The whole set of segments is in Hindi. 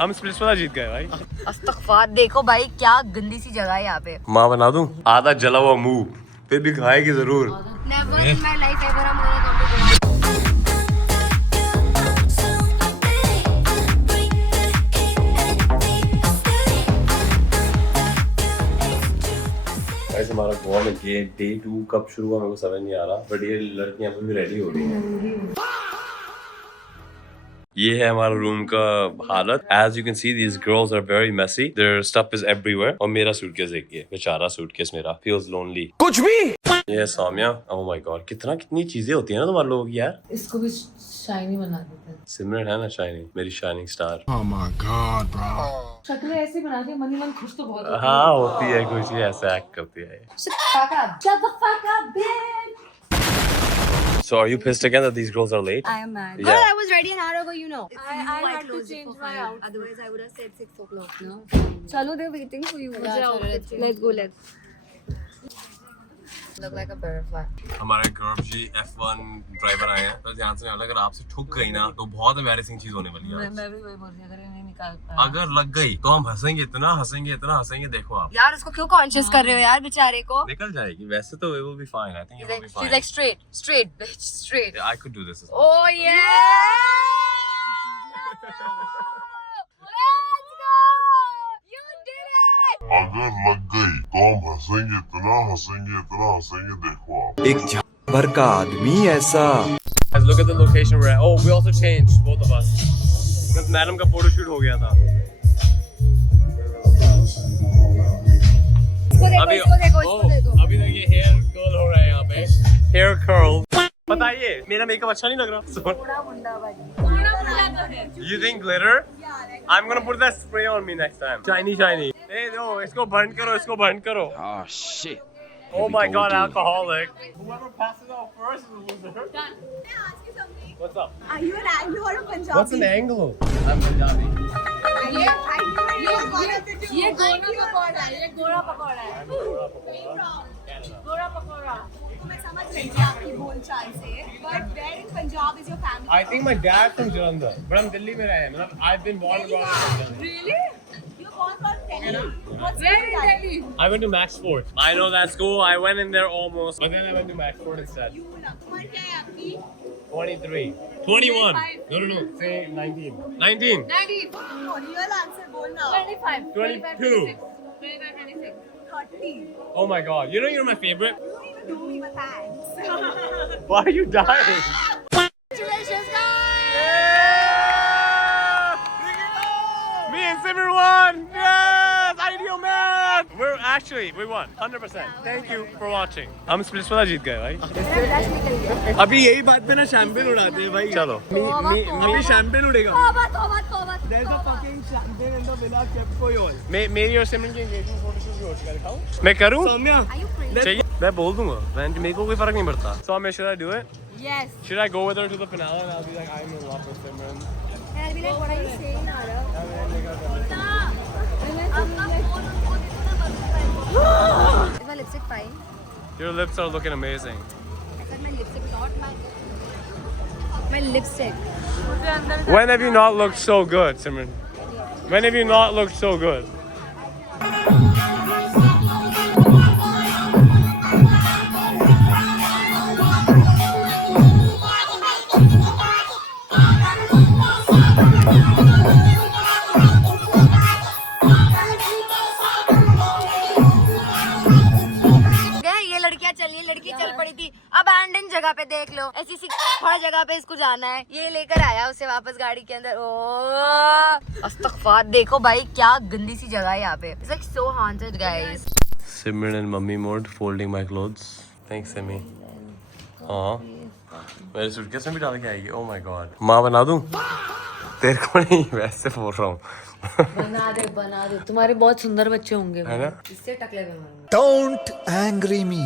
हम स्प्लिट्स वाला जीत गए भाई। अस्तगफार, देखो भाई क्या गंदी सी जगह है यहाँ पे। माँ बना दूं आधा जला हुआ मुंह, फिर भी खाएगी जरूर। Never in my life ever I'm gonna come to this. वैसे हमारा गोवा में ये डे 2 कब शुरू हुआ मेरे को समझ नहीं आ रहा, बट ये लड़कियां अभी भी रेडी हो रही हैं। ये है हमारा रूम का हालत। As you can see, these girls are very messy. Their stuff is everywhere. और मेरा सूटकेस देखिए, बेचारा सूटकेस मेरा feels lonely. कुछ भी। ये है सामिया। Oh my God, कितनी चीजें होती है ना तुम्हारे लोगों की यार। इसको भी शाइनी बना देते हैं। सिमरन है ना शाइनी, मेरी shining star. Oh my God, bro. शक्लें ऐसी बना के मन ही मन खुश तो बहुत होती है। हाँ होती है, कुछ ही ऐसा एक्ट करती है। Shut the fuck up, bitch. So are you pissed again that these girls are late? I am mad. Yeah. But I was ready an hour ago, you know. I had to change my outfit. Otherwise, I would have said 6 o'clock. No. Chalo, they're waiting for you. Let's go. Look like a butterfly. हमारे गर्भ जी F1 ड्राइवर आए हैं, तो ध्यान से अगर आपसे ठुक गई ना तो बहुत एम्बैरेसिंग चीज होने वाली है। मैं भी वही बोल रही हूँ, अगर ये नहीं निकाल पाया। अगर लग गई तो हम हंसेंगे इतना, देखो आप। यार उसको क्यों कॉन्शियस कर रहे हो यार बेचारे को? निकल जाएगी वैसे तो it will be fine. I think it will be fine. She's like straight, bitch, straight. Yeah, I could do this as well. Oh yeah! Let's go! You did it! अगर लग गई तो हम हंसेंगे इतना देखो आप। एक झाड़ भर का आदमी ऐसा। Guys, look at the location we're at. Oh, we also changed, both of us. Because madam का फोटो शूट हो गया था। इसको अभी देखिए हेयर कर्ल हो रहा है यहाँ पे। Hair curl. बताइए, मेरा मेकअप अच्छा नहीं लग रहा? You think glitter? I'm gonna put that spray on me next time. Shiny. Hey, no, इसको burn करो. Oh shit. Oh my God, alcoholic. Whoever passes out first is a loser. Done. Can I ask you something? What's up? Are you an Anglo or a Punjabi? What's an Anglo? I'm Punjabi. ये गोरा पकौड़ा है। गोरा पकौड़ा। तो मैं समझ रही थी आपकी बोलचाल से, but where in Punjab is your family? I think my dad's from Jalandhar, but I'm Delhi में रहे हैं। मतलब I've been born and brought up in Jalandhar. Really? You're born from Delhi? What's where in Delhi? I went to Max Ford. I know that school. I went in there almost, but then I went to Max Ford instead. उम्र क्या है आपकी? 23. 21. No. Say 19. 19. 19. Real answer बोलना। 25. 22. 25, 26. 30. Oh my God. You know you're my favorite. Do me with thanks. Why are you dying? Congratulations, guys! Yeah! Me and Simmer won! Yes! Ideal man! We won. 100%. Thank you for watching. हम स्प्लिट्स वाला जीत गए भाई। अभी यही बात पे ना शैंपेन उड़ाते हैं भाई। चलो। अभी शैंपेन उड़ेगा। तौबा। There's a fucking champagne in the villa kept for you all. मेरी और सिमरन की engagement photo shoot भी हो चुका है, दिखाऊं? मैं करूं? सौम्या। चाहिए? मैं बोल दूंगा। मेरे को कोई फर्क नहीं पड़ता। Soumya, should I do it? Yes. Should I go with her to the finale and I'll be like, I'm in love with Simran? And I'll be like, what are you saying, Arav? Is my lipstick fine? Your lips are looking amazing. I said my lipstick, not my lipstick. When have you not looked so good, Simran? When have you not looked so good? लड़की चल पड़ी थी अबैंडन जगह पे, देख लो ऐसी हर जगह पे इसको जाना है, ये लेकर आया उसे वापस गाड़ी के अंदर। ओ अस्तगफार, देखो भाई क्या गंदी सी जगह है यहाँ पे। It's like so haunted, guys. Simran in mummy mode, folding my clothes. Thanks, Simi. हाँ, मेरे सूटकेस में भी डाल के आएगी। Oh my God. माँ बना दूँ? तेरे को नहीं, वैसे बोल रहा हूँ। बना दे, तुम्हारे बहुत सुंदर बच्चे होंगे है ना? इससे टकले में मारूंगा। Don't angry me.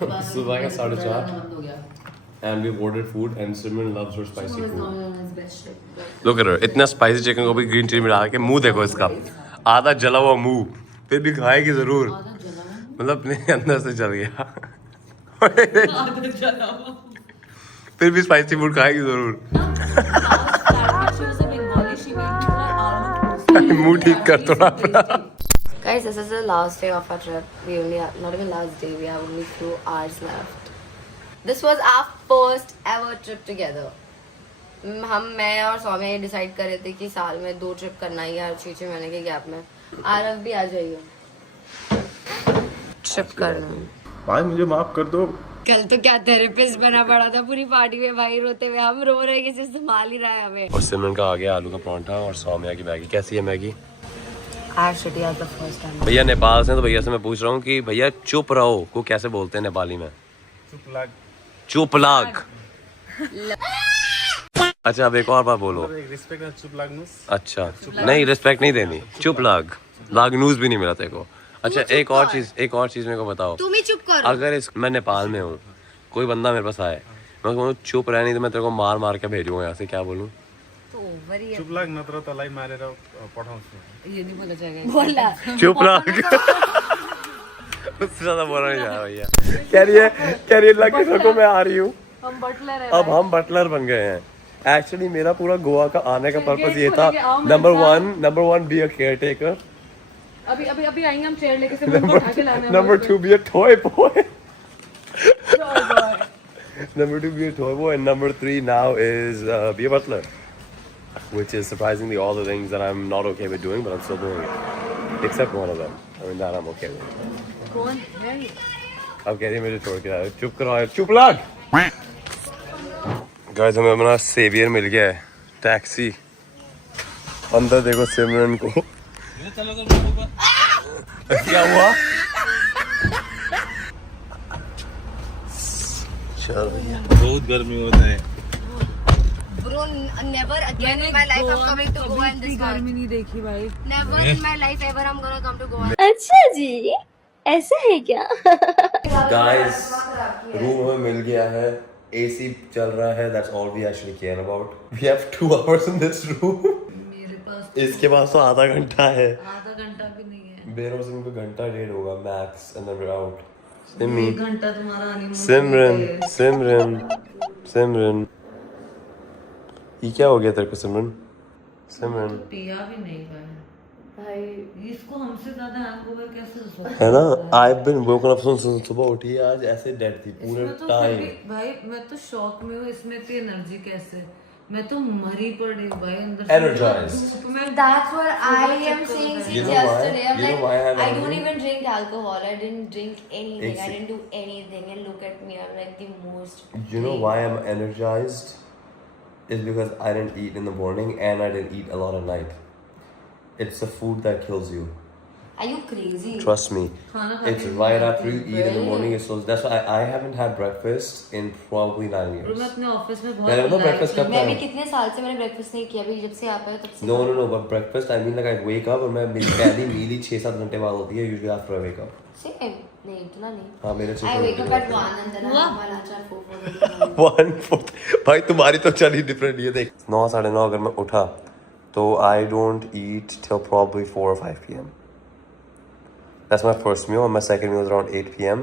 सुबह का 4:30 and we ordered food and Simran loves her spicy food. Look at her, इतना spicy chicken को भी green chili में डाल के, मुंह देखो इसका, आधा जला हुआ मुंह, फिर भी खाएगी जरूर, मतलब अपने अंदर से जल गया। फिर भी spicy food खाएगी जरूर। मुंह ठीक कर थोड़ा अपना। Guys, this is the last day of our trip. We only have, not even last day, we have only few hours left. This was our first ever trip together. मैं और सौम्या ये डिसाइड कर रहे थे कि साल में 2 ट्रिप करना ही है हर 6 महीने के गैप में। आरव भी आ जाइए ट्रिप करना। भाई मुझे माफ कर दो। कल तो क्या थेरेपिस्ट बना पड़ा था पूरी पार्टी में भाई, रोते हुए हम रो रहे किसी से संभाल ही रहा है हमें। और सिमरन का आ गया आलू का परांठा और सौम्या की मैगी। कैसी है मैगी? भैया नेपाल से, तो भैया से मैं पूछ रहा हूँ कि भैया चुप रहो को कैसे बोलते हैं नेपाली में? चुप लाग। अच्छा अब एक और बार बोलो। अच्छा नहीं, रिस्पेक्ट नहीं देनी, चुप लाग। लागनूज भी नहीं मिला तेरे को। अच्छा एक और चीज मेरे को बताओ। तुम ही चुप करो। अगर मैं नेपाल में हूँ, कोई बंदा मेरे पास आए, मैं बोलूँ चुप रह, नहीं तो मैं तेरे को मार के भेजूंगा यहाँ से, क्या बोलूं? चुप लाग नत्र तलाई मारेर पठाउँछु। ये नहीं बोला जाएगा। बोला चुप लाग। उससे ज्यादा बोला नहीं जा रहा भैया। कह रही है लग सको मैं आ रही हूँ। हम बटलर है। अब हम बटलर बन गए हैं। एक्चुअली मेरा पूरा गोवा का आने का पर्पस ये था, number one be a care taker, अभी आएंगे हम चेयर लेके, सिर्फ उनको उठा के लाना है। Number 2 be a toy boy. Number 2 be a toy boy, and number 3 now is be a butler, which is surprisingly all the things that I'm not okay with doing, but I'm still doing it, except one of them. I mean that I'm okay with. कौन है? अब कह रही है मुझे छोड़ के आओ, चुप करो, चुप लाग। Guys, हमें अपना सेवियर मिल गया है, टैक्सी। अंदर देखो सिमरन को। क्या हुआ? बहुत गर्मी होता है। Bro, never again in my life I'm coming to Goa in this गर्मी नहीं देखी भाई। Never in my life ever I'm gonna come to Goa. अच्छा जी, ऐसा है क्या? Guys, रूम हमें मिल गया है, AC चल रहा है, that's all we actually care about. We have 2 hours in this room. इसके पास तो आधा घंटा है। आधा घंटा भी नहीं है। बेरोज इनको घंटा 1.5 होगा max, and then we're out. Simi, घंटा तुम्हारा सिमरन, ये क्या हो गया तेरे को सिमरन? पिया भी नहीं भाई, इसको हमसे ज्यादा हैंगओवर कैसे हो सकता है ना? I've been woken up सुबह उठी आज ऐसे डेड थी पूरे टाइम। भाई मैं तो शॉक में हूँ, इसमें इतनी एनर्जी कैसे? मैं तो मरी पड़ी भाई अंदर से। Energized. That's what I am saying since You know why? yesterday. I'm You know like, why I'm I don't angry? even drink alcohol. I didn't drink anything. Ex- I didn't do anything. And look at me. I'm like the most. You know why I'm energized? Is because I didn't eat in the morning and I didn't eat a lot at night. It's the food that kills you. Are you crazy? Trust me. It's right after you eat in the morning. So that's why I haven't had breakfast in probably 9 years. मैं अपने ऑफिस में मैं ना breakfast करता मैं भी हूँ। कितने साल से मैंने ब्रेकफास्ट नहीं किया, अभी जब से आप आए तब से। No, but breakfast I mean like I wake up और मैं मेरी पहली मील ही 6-7 घंटे बाद होती है usually after I wake up. Same. नहीं इतना नहीं। हाँ मेरे से I wake up at 1 and then I have my lunch at 4. 1/4 भाई तुम्हारी तो चली डिफरेंट ये देख। 9 साढ़े 9 अगर मैं उठा तो I don't eat till probably 4 or 5 p.m. That's my first meal, and my second meal is around 8 p.m.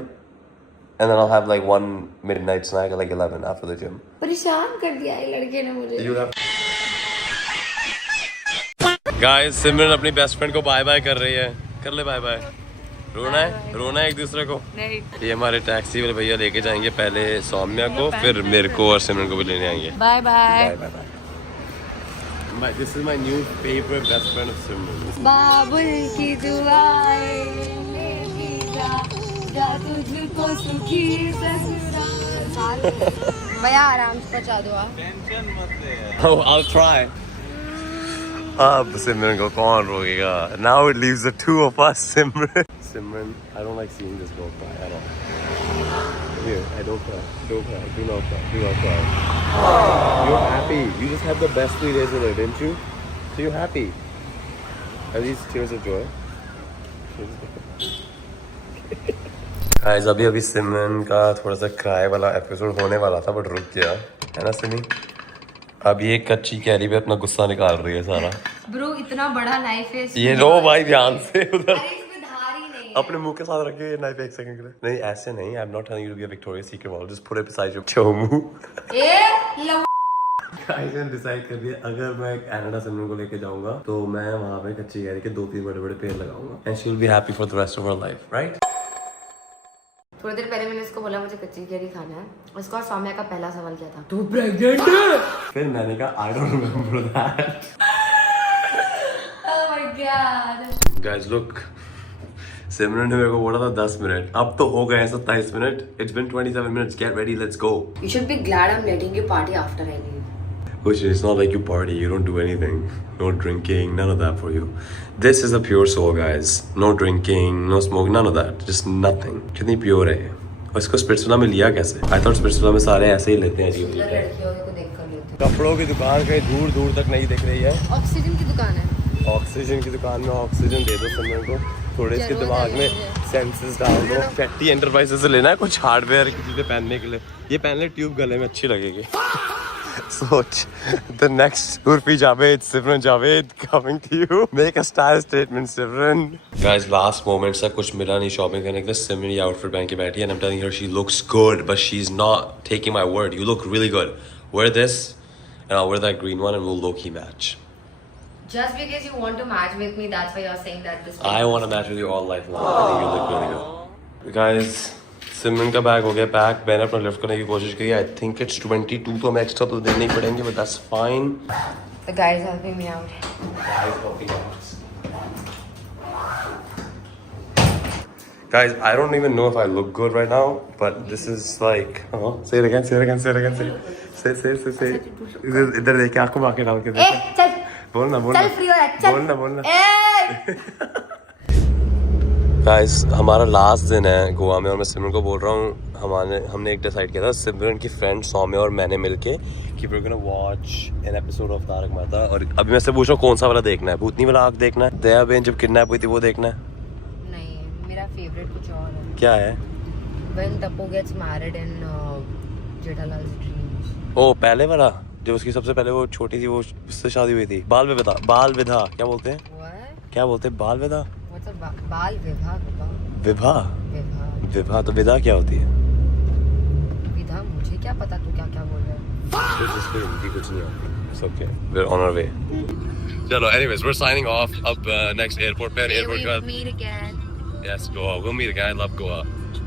And then I'll have like one midnight snack at like 11 after the gym. परेशान कर दिया ये लड़के ने मुझे। You have... Guys, सिमरन अपनी बेस्ट फ्रेंड को बाय बाय कर रही है। कर ले बाय बाय। रोना है एक दूसरे को। नहीं। ये हमारे टैक्सी वाले भैया लेके जाएंगे पहले सौम्या को, फिर मेरे को और सिमरन को भी लेने आएंगे। Bye bye. This is my new favorite best friend of Simran. बाबुल की दुआएं लेके जा तुझको सुखी ससुराल। भैया आराम से पहुंचा दो आप। Oh, I'll try. अब सिमरन को कौन रोकेगा? Now it leaves the 2 of us, Simran. Simran, I don't like seeing this girl cry at all. Here, don't cry. Do not cry. You're happy. You just had the best 3 days with her, didn't you? So you're happy. Are these tears of joy? Guys, अभी सिमरन का थोड़ा सा क्राई वाला एपिसोड होने वाला था, बट रुक गया है ना सिमी? अब ये कच्ची कैरी पे अपना गुस्सा निकाल रही है सारा। ब्रो इतना बड़ा नाइफ है। ये लो भाई ध्यान से उधर। अरे इसमें धार ही नहीं है। अपने मुंह के साथ रखिए नाइफ 1 सेकंड के लिए। नहीं ऐसे नहीं, I am not telling you to be a Victoria's Secret model, just put it beside your चोमू। ए लो गाइस मैंने डिसाइड कर दिया अगर मैं कनाडा सिमरन को लेके जाऊंगा तो मैं वहां पे कच्ची कैरी के 2-3 बड़े-बड़े पेड़ लगाऊंगा and she will be happy for the rest of her life, right? थोड़ी देर पहले मैंने इसको बोला मुझे कच्ची कैरी खाना है, उसको और सौम्या का पहला सवाल क्या था? तू प्रेग्नेंट है? फिर मैंने कहा I don't remember that. Oh my god. Guys look, Simran ने मेरे को बोला था 10 मिनट, अब तो हो गए 27 minute. It's been 27 minutes, get ready, let's go. You should be glad I'm letting you party after I leave. Which it's not like you party, you don't do anything, no drinking, none of that for you. This is a pure soul, guys. No drinking, no smoking, none of that, just nothing. कितनी pure है ये। और इसको स्पिरिट्सविला में लिया कैसे? I thought स्पिरिट्सविला में सारे ऐसे ही लेते हैं अजीब अजीब। लड़कियों को देख कर लेते हैं। कपड़ों की दुकान कहीं दूर दूर तक नहीं दिख रही है। ऑक्सीजन की दुकान है। ऑक्सीजन की दुकान में ऑक्सीजन दे दो सिमरन को, थोड़े इसके दिमाग में सेंसेस डाल दो। फैक्टी एंटरप्राइजेस से लेना है कुछ हार्डवेयर की चीजें पहनने के लिए, ये पहन ले, ट्यूब गले में अच्छी लगेगी। सोच, the next Urfi Javed, Simran Javed coming to you, make a style statement Simran. Guys last moment से कुछ मिला नहीं शॉपिंग करने के लिए, सिमरन ये आउटफिट पहन के बैठी है and I am telling her she looks good but she is not taking my word. You look really good, wear this and I will wear that green one and we'll low key match. Just because you want to match with me, that's why you're saying that this. I want to match with you all life long. I think you look really good. Guys, सिमरन का बैग हो गया पैक, मैंने अपना लिफ्ट करने की कोशिश की। आई थिंक इट्स 22, तो हमें एक्स्ट्रा तो देने ही पड़ेंगे but that's fine. The guys helping me out. Guys, I don't even know if I look good right now, but this is like, say it again, say it again, say it again, say it. इधर देख के आंखों में आंखें डाल के देख। चल बोलना चल फ्री हो जा, चल बोलना। Guys, हमारा लास्ट दिन है गोवा में और मैं सिमरन को बोल रहा हूँ हमने एक डिसाइड किया था सिमरन की फ्रेंड सौम्या और मैंने मिलके कि we're gonna watch an episode of Tarak Mehta. और अभी मैं से पूछ रहा हूँ कौन सा वाला देखना है? भूतनी वाला आग देखना है, दया बहन जब किडनैप हुई थी वो देखना है? नहीं, मेरा फेवरेट कुछ और है। क्या है? When Tapu gets married in Jethalal's dreams. ओ पहले वाला, जब उसकी सबसे पहले वो छोटी थी, वो उससे शादी हुई थी। बाल विवाह क्या बोलते हैं? What? क्या बोलते हैं? बाल विवाह? What's a बाल विवाह? विवाह विवाह विवाह तो विदा क्या होती है? विधा मुझे क्या पता, तू क्या क्या बोल रहा है? कुछ नहीं आती। It's okay. We're on our way. चलो, anyways, we're signing off. अब next airport पे, airport का Meet again. Yes, Goa. We'll meet again. I love Goa.